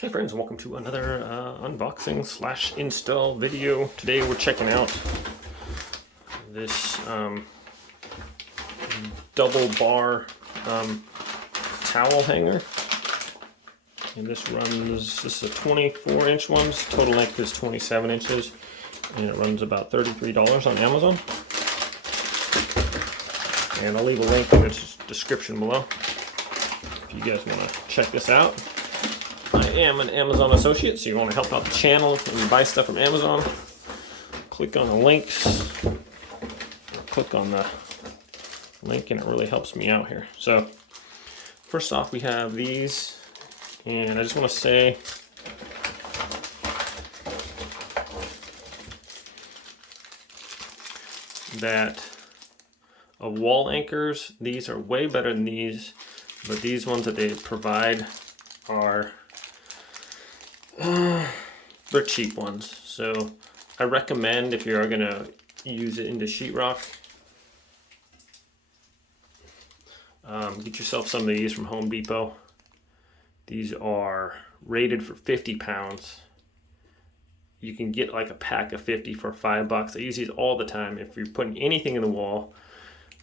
Hey friends, and welcome to another unboxing slash install video. Today we're checking out this double bar towel hanger. And this is a 24-inch one. Total length is 27 inches. And it runs about $33 on Amazon. And I'll leave a link in the description below if you guys want to check this out. I am an Amazon associate, so you want to help out the channel and buy stuff from Amazon, click on the links, click on the link, and it really helps me out here. So first off, we have these, and I just want to say that of wall anchors, these are way better than these, but these ones that they provide are they're cheap ones. So I recommend, if you are going to use it into sheetrock, get yourself some of these from Home Depot. These are rated for 50 pounds. You can get like a pack of 50 for $5. I use these all the time. If you're putting anything in the wall,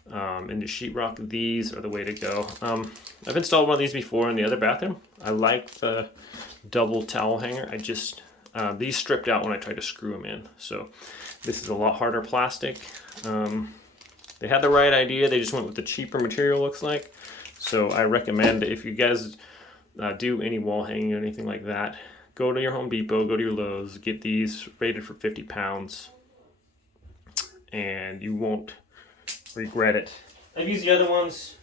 into sheetrock, these are the way to go. I've installed one of these before in the other bathroom. I like the double towel hanger. These stripped out when I tried to screw them in. So this is a lot harder plastic. They had the right idea. They just went with the cheaper material, looks like. So I recommend, if you guys do any wall hanging or anything like that, go to your Home Depot, go to your Lowe's, get these rated for 50 pounds, and you won't regret it. I've used the other ones,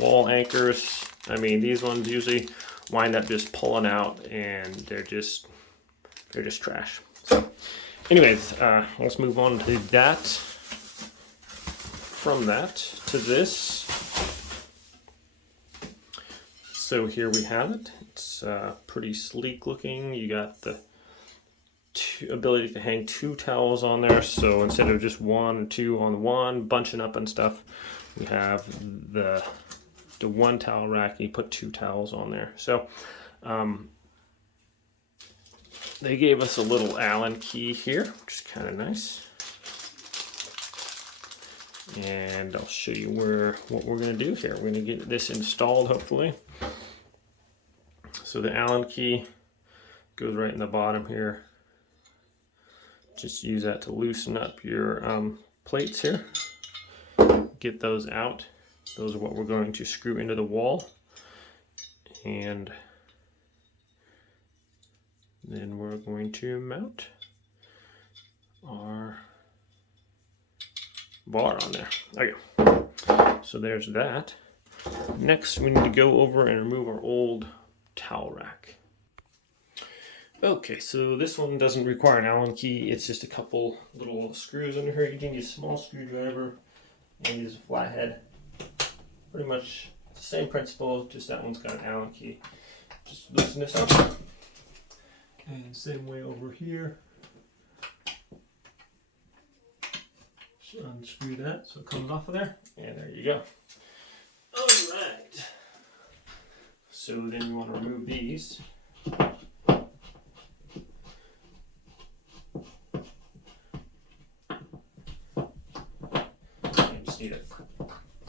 wall anchors. I mean, these ones usually wind up just pulling out, and they're just trash. So anyways, let's move on to that. From that to this. So here we have it. It's pretty sleek looking. You got the ability to hang two towels on there, so instead of just one or two on one bunching up and stuff, we have the one towel rack. You put two towels on there. So they gave us a little Allen key here, which is kind of nice, and I'll show you what we're going to do here. We're going to get this installed, hopefully. So the Allen key goes right in the bottom here. Just use that to loosen up your plates here. Get those out. Those are what we're going to screw into the wall. And then we're going to mount our bar on there. Okay. So there's that. Next, we need to go over and remove our old towel rack. Okay, so this one doesn't require an Allen key. It's just a couple little screws under here. You can use a small screwdriver and use a flathead. Pretty much the same principle, just that one's got an Allen key. Just loosen this up. And same way over here. Just unscrew that so it comes off of there. And there you go. Alright. So then we want to remove these. Need a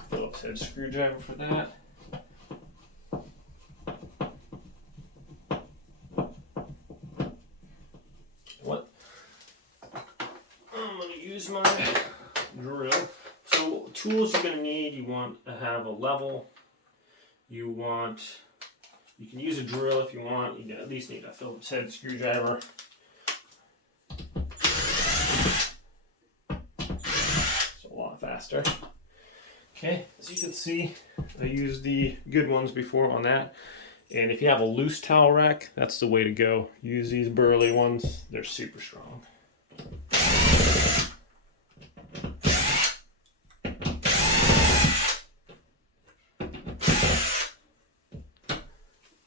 Phillips head screwdriver for that. What? I'm going to use my drill. So tools you're going to need, you want to have a level. You can use a drill if you want. You at least need a Phillips head screwdriver. Faster. Okay, as you can see, I used the good ones before on that. And if you have a loose towel rack, that's the way to go. Use these burly ones. They're super strong.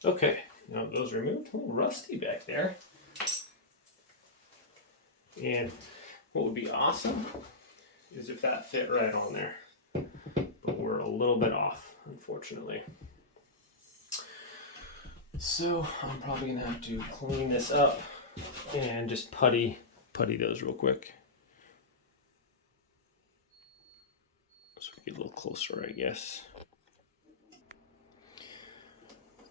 Okay, now those are removed. A little rusty back there. And what would be awesome is if that fit right on there. But we're a little bit off, unfortunately. So I'm probably gonna have to clean this up and just putty those real quick. So we get a little closer, I guess.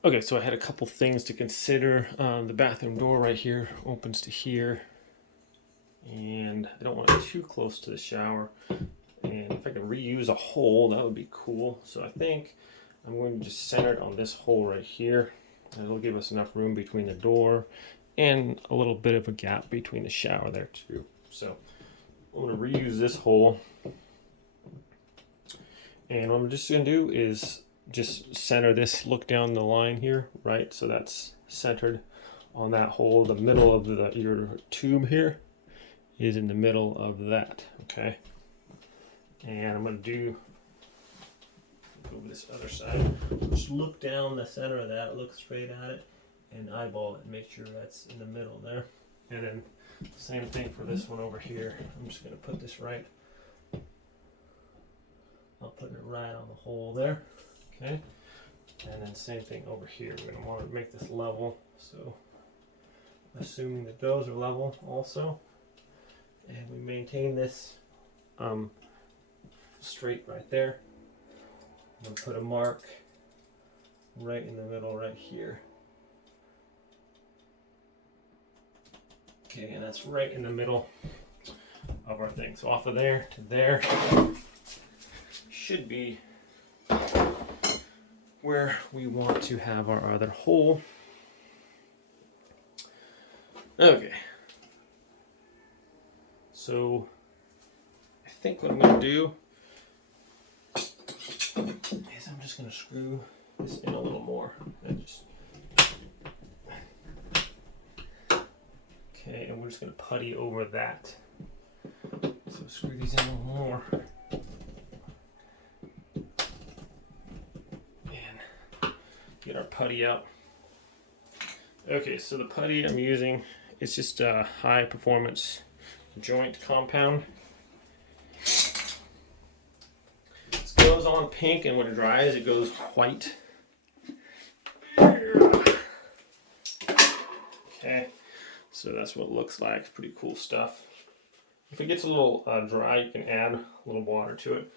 Okay, so I had a couple things to consider. The bathroom door right here opens to here, and I don't want it too close to the shower. And if I can reuse a hole, that would be cool. So I think I'm going to just center it on this hole right here. It'll give us enough room between the door and a little bit of a gap between the shower there too. So I'm going to reuse this hole. And what I'm just going to do is just center this, look down the line here, right? So that's centered on that hole. The middle of your tube here is in the middle of that, okay? And I'm going to go over this other side. Just look down the center of that, look straight at it, and eyeball it and make sure that's in the middle there. And then same thing for this one over here. I'm just going to put this right. I'll put it right on the hole there, okay? And then same thing over here. We're going to want to make this level, so assuming that those are level also. And we maintain this straight right there. I'm going to put a mark right in the middle right here. Okay, and that's right in the middle of our thing. So off of there to there should be where we want to have our other hole. Okay. So I think what I'm going to do is I'm just going to screw this in a little more. Okay, and we're just going to putty over that. So screw these in a little more. And get our putty out. Okay, so the putty I'm using is just a high performance joint compound. It goes on pink, and when it dries it goes white. Okay, so that's what it looks like. It's pretty cool stuff. If it gets a little dry, you can add a little water to it.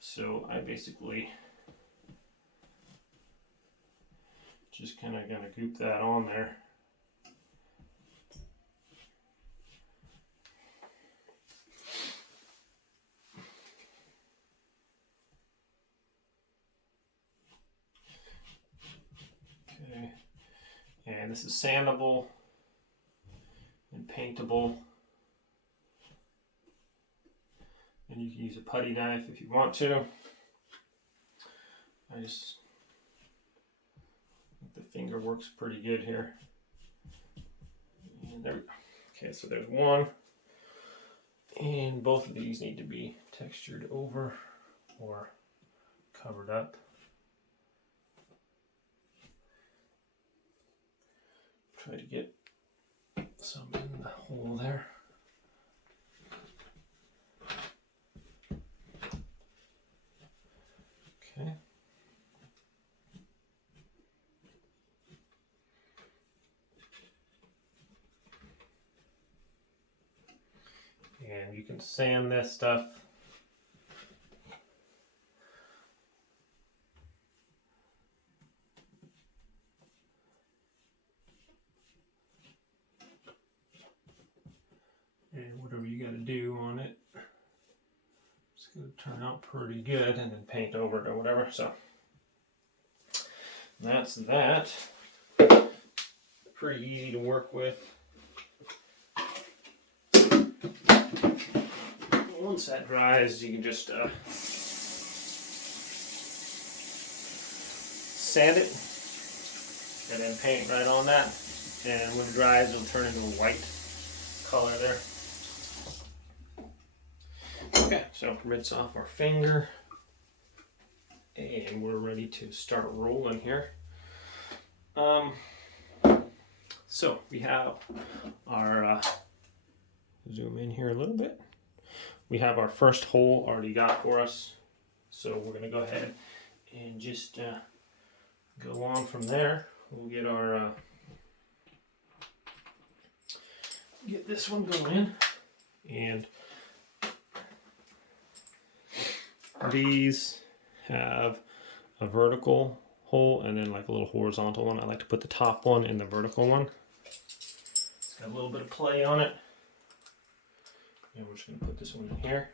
So I basically just kind of gonna goop that on there. Okay, and this is sandable and paintable. And you can use a putty knife if you want to. I just think the finger works pretty good here. And there we go. Okay, so there's one. And both of these need to be textured over or covered up. Try to get some in the hole there. Okay. And you can sand this stuff. And whatever you got to do on it, it's going to turn out pretty good, and then paint over it or whatever. So that's that. Pretty easy to work with. Once that dries, you can just sand it and then paint right on that. And when it dries, it'll turn into a white color there. Okay, so rinse off our finger, and we're ready to start rolling here. So we have our, zoom in here a little bit. We have our first hole already got for us. So we're gonna go ahead and just go on from there we'll get our get this one going in, and these have a vertical hole and then like a little horizontal one. I like to put the top one in the vertical one. It's got a little bit of play on it. And we're just going to put this one in here.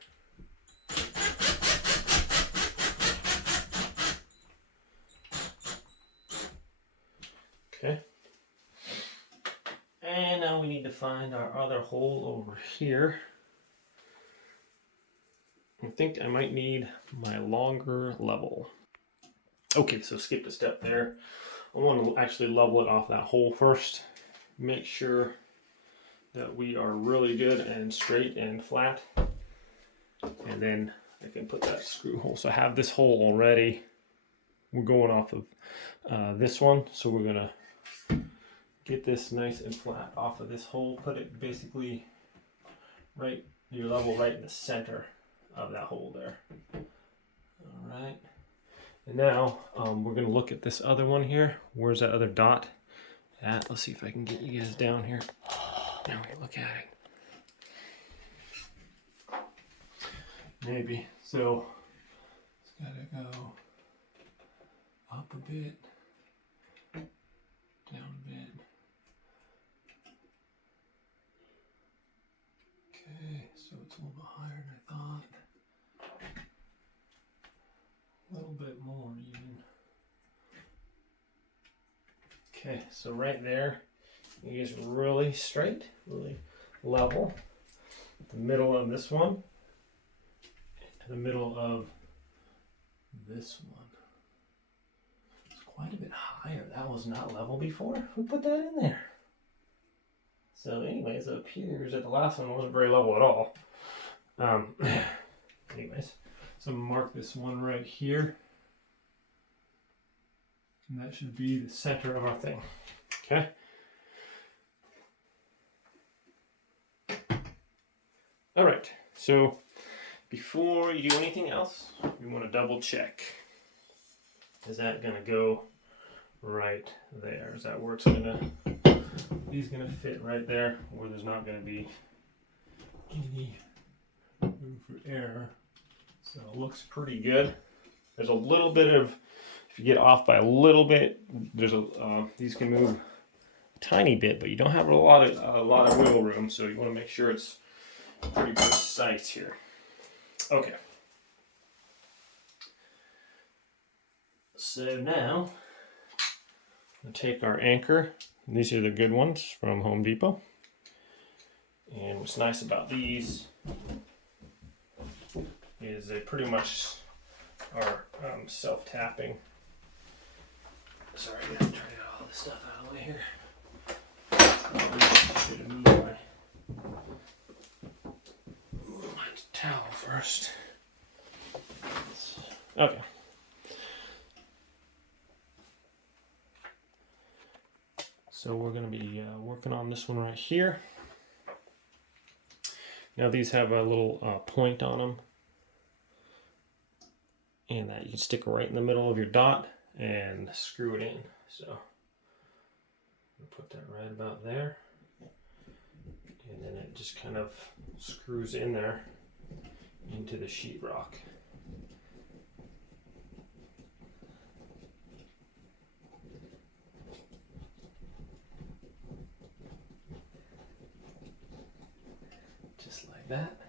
Okay. And now we need to find our other hole over here. I think I might need my longer level. Okay, so skip a step there. I want to actually level it off that hole first. Make sure that we are really good and straight and flat. And then I can put that screw hole. So I have this hole already. We're going off of this one. So we're gonna get this nice and flat off of this hole. Put it basically right, your level right in the center of that hole there. All right. And now we're gonna look at this other one here. Where's that other dot at? Let's see if I can get you guys down here. Now we look at it. Maybe. So it's gotta go up a bit, down a bit. Okay, so it's a little bit higher than I thought. A little bit more even. Okay, so right there, it is really straight, really level. The middle of this one, and the middle of this one. It's quite a bit higher. That was not level before. Who put that in there? So anyways, it appears that the last one wasn't very level at all. Anyways, so mark this one right here. And that should be the center of our thing. Okay. All right. So before you do anything else, we want to double check. Is that going to go right there? Is that where it's going to, he's going to fit right there where there's not going to be any room for error. So it looks pretty good. There's a little bit of, if you get off by a little bit, there's these can move a tiny bit, but you don't have a lot of wiggle room, so you want to make sure it's pretty precise here. Okay. So now we'll take our anchor. These are the good ones from Home Depot. And what's nice about these is they pretty much are self-tapping. Sorry, I gotta try to get all this stuff out of the way here. I'm gonna move my towel first. Okay. So we're going to be working on this one right here. Now these have a little point on them, and that you can stick right in the middle of your dot and screw it in. So I'll put that right about there, and then it just kind of screws in there into the sheetrock. Just like that.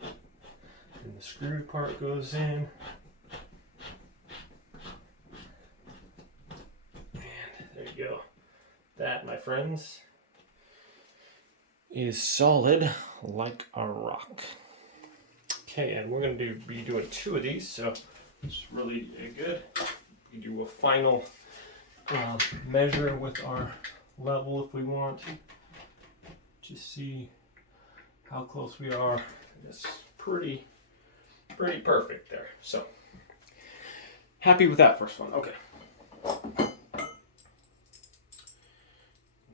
And the screwed part goes in. And there you go. That, my friends, is solid like a rock. Okay, and we're going to be doing 2 of these, so it's really good. We do a final measure with our level if we want to see how close we are. It's pretty perfect there. So happy with that first one. Okay.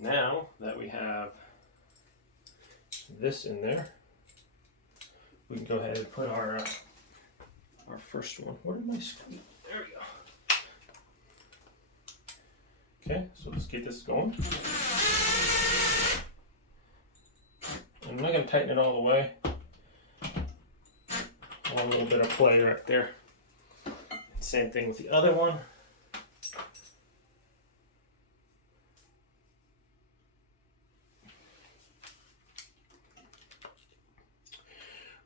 Now that we have this in there, we can go ahead and put our first one. Where did my screw? There we go. Okay, so let's get this going. I'm not going to tighten it all the way. A little bit of play right there. Same thing with the other one.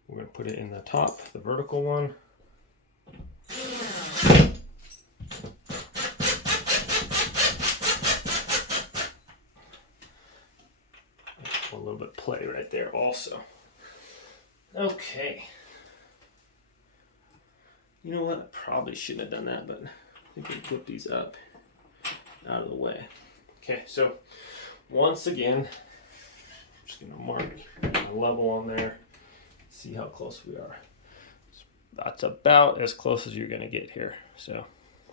We're going to put it in the top, the vertical one. A little bit of play right there also. Okay. You know what? I probably shouldn't have done that, but I think I flip these up out of the way. Okay, so once again, I'm just going to mark a level on there. See how close we are. That's about as close as you're going to get here. So,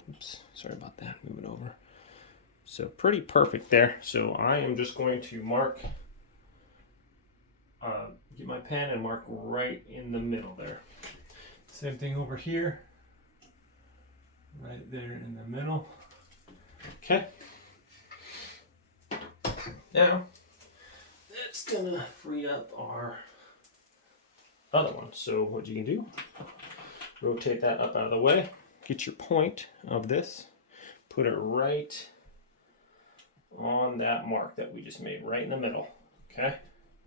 oops, sorry about that. Moving over. So pretty perfect there. So I am just going to mark, get my pen and mark right in the middle there. Same thing over here. Right there in the middle. Okay. Now, that's gonna free up our other one. So what you can do, rotate that up out of the way, get your point of this, put it right on that mark that we just made, right in the middle. Okay,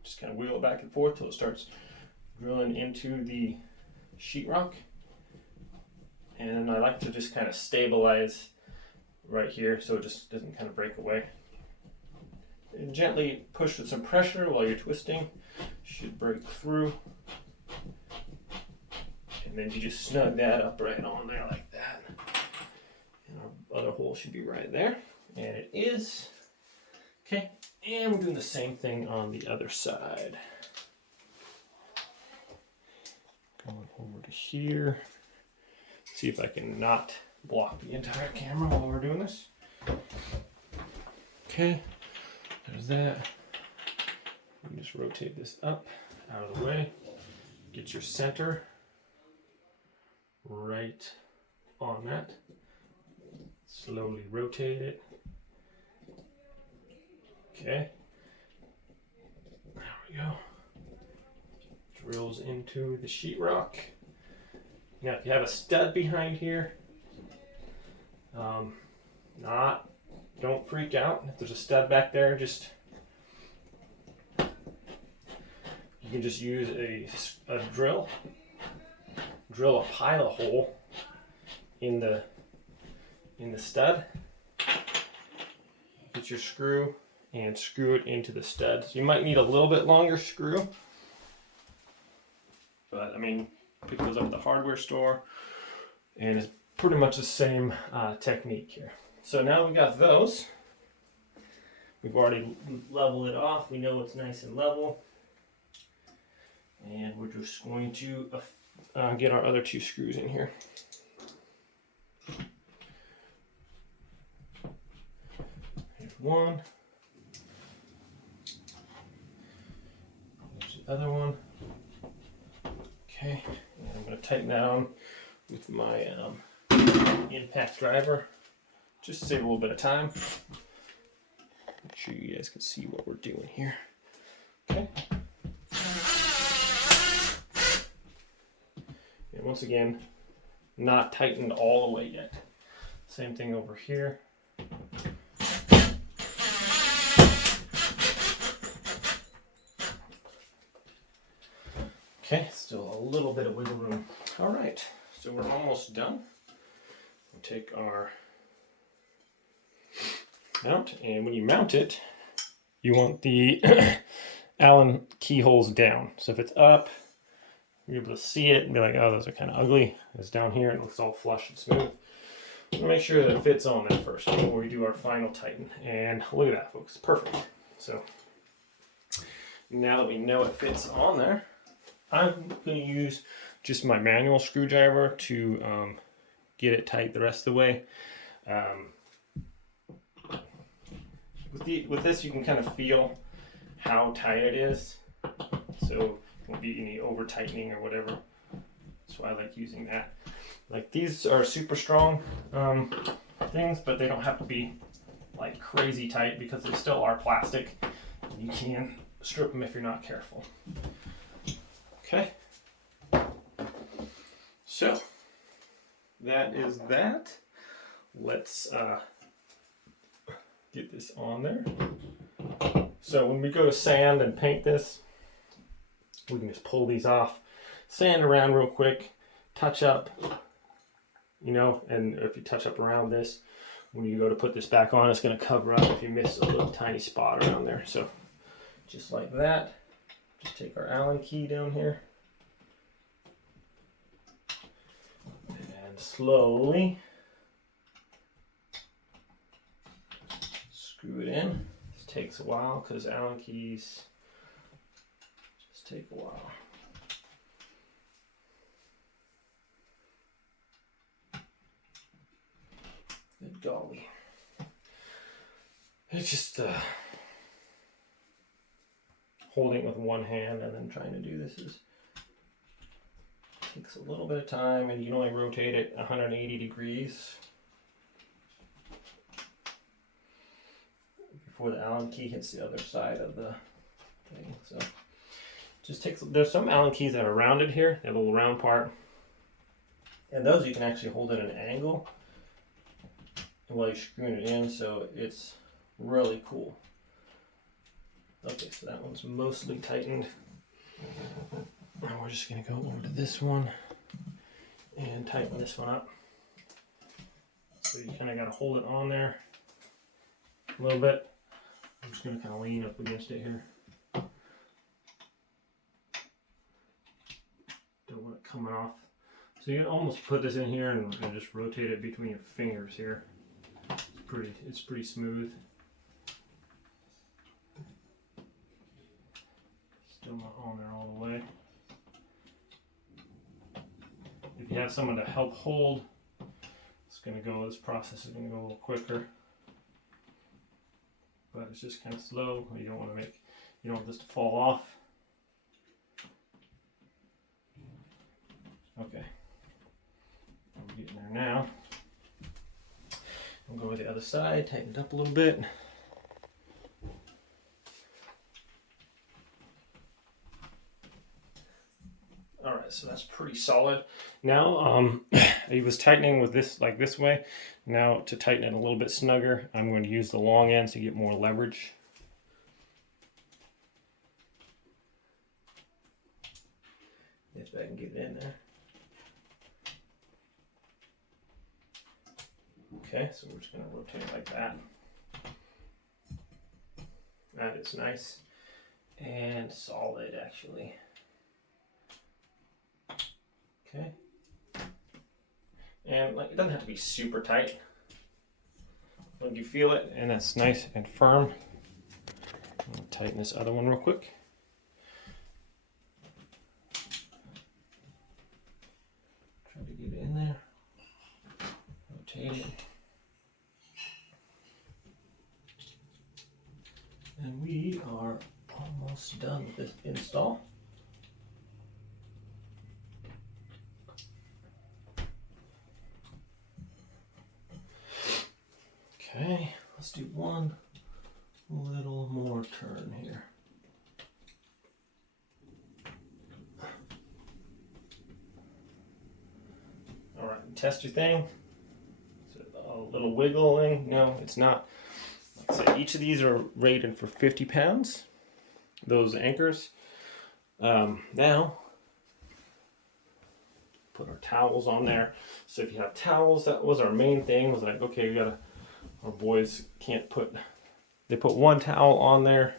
just kind of wheel it back and forth till it starts drilling into the sheetrock. And I like to just kind of stabilize right here so it just doesn't kind of break away. And gently push with some pressure while you're twisting. Should break through. And then you just snug that up right on there like that. And our other hole should be right there. And it is. Okay, and we're doing the same thing on the other side. Going over to here. See if I can not block the entire camera while we're doing this. Okay, there's that. You just rotate this up, out of the way. Get your center right on that. Slowly rotate it. Okay. There we go. Drills into the sheetrock. Now, if you have a stud behind here, don't freak out. If there's a stud back there, you can just use a drill a pilot hole in the stud. Get your screw and screw it into the stud. So you might need a little bit longer screw, but I mean, pick those up at the hardware store, and it's pretty much the same technique here. So now we got those. We've already leveled it off. We know it's nice and level. And we're just going to get our other two screws in here. Here's one. There's the other one. Okay, and I'm going to tighten that on with my impact driver, just to save a little bit of time. Make sure you guys can see what we're doing here. Okay. And once again, not tightened all the way yet. Same thing over here. Okay, still a little bit of wiggle room. All right, so we're almost done. We'll take our mount, and when you mount it, you want the Allen keyholes down. So if it's up, you're able to see it and be like, oh, those are kind of ugly. It's down here, it looks all flush and smooth. We'll make sure that it fits on there first before we do our final tighten. And look at that, folks, perfect. So now that we know it fits on there, I'm going to use just my manual screwdriver to get it tight the rest of the way. With this, you can kind of feel how tight it is, so it won't be any over tightening or whatever. That's why I like using that. Like, these are super strong things, but they don't have to be like crazy tight because they still are plastic. You can strip them if you're not careful. Okay. So that is that. Let's get this on there. So when we go to sand and paint this, we can just pull these off, sand around real quick, touch up, you know, and if you touch up around this, when you go to put this back on, it's going to cover up if you miss a little tiny spot around there. So just like that, just take our Allen key down here and slowly screw it in. This takes a while because Allen keys just take a while. Good golly. It's just holding it with one hand and then trying to do this takes a little bit of time, and you can only rotate it 180 degrees before the Allen key hits the other side of the thing. So just takes, there's some Allen keys that are rounded here, they have a little round part, and those you can actually hold at an angle while you're screwing it in, so it's really cool. Okay, so that one's mostly tightened. Now we're just going to go over to this one and tighten this one up. So you kind of got to hold it on there a little bit. I'm just going to kind of lean up against it here. Don't want it coming off. So you can almost put this in here and just rotate it between your fingers here. It's pretty smooth. Still not on there all the way. If you have someone to help hold, this process is going to go a little quicker. But it's just kind of slow. You don't want this to fall off. Okay. I'm getting there now. I'll go to the other side, tighten it up a little bit. All right, so that's pretty solid. Now, I was tightening with this like this way. Now to tighten it a little bit snugger, I'm going to use the long ends to get more leverage. If I can get it in there. Okay, so we're just going to rotate it like that. That is nice and solid, actually. Okay. And like, it doesn't have to be super tight. When you feel it and it's nice and firm, I'm going to tighten this other one real quick. Try to get it in there. Rotate it. And we are almost done with this install. Okay, let's do one little more turn here. All right, test your thing. Is it a little wiggling? No, it's not. Like I said, each of these are rated for 50 pounds, those anchors. Now, put our towels on there. So if you have towels, that was our main thing, was like, okay, our boys can't put, they put one towel on there.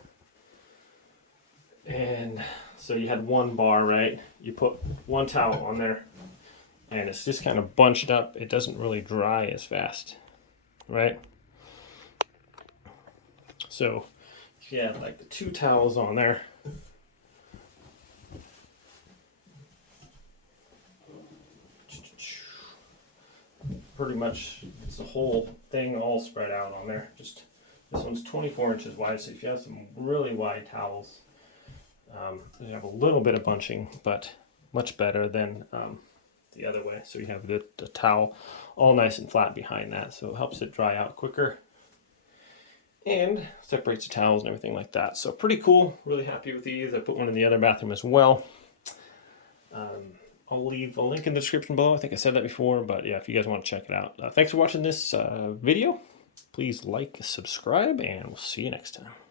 And so you had one bar, right? You put one towel on there and it's just kind of bunched up. It doesn't really dry as fast, right? So if you have like the two towels on there, pretty much it's the whole thing all spread out on there. Just this one's 24 inches wide, so if you have some really wide towels, you have a little bit of bunching, but much better than the other way. So you have the towel all nice and flat behind that, so it helps it dry out quicker. and separates the towels and everything like that. So pretty cool. Really happy with these. I put one in the other bathroom as well. I'll leave a link in the description below. I think I said that before, but yeah, if you guys want to check it out. Thanks for watching this video. Please like, subscribe, and we'll see you next time.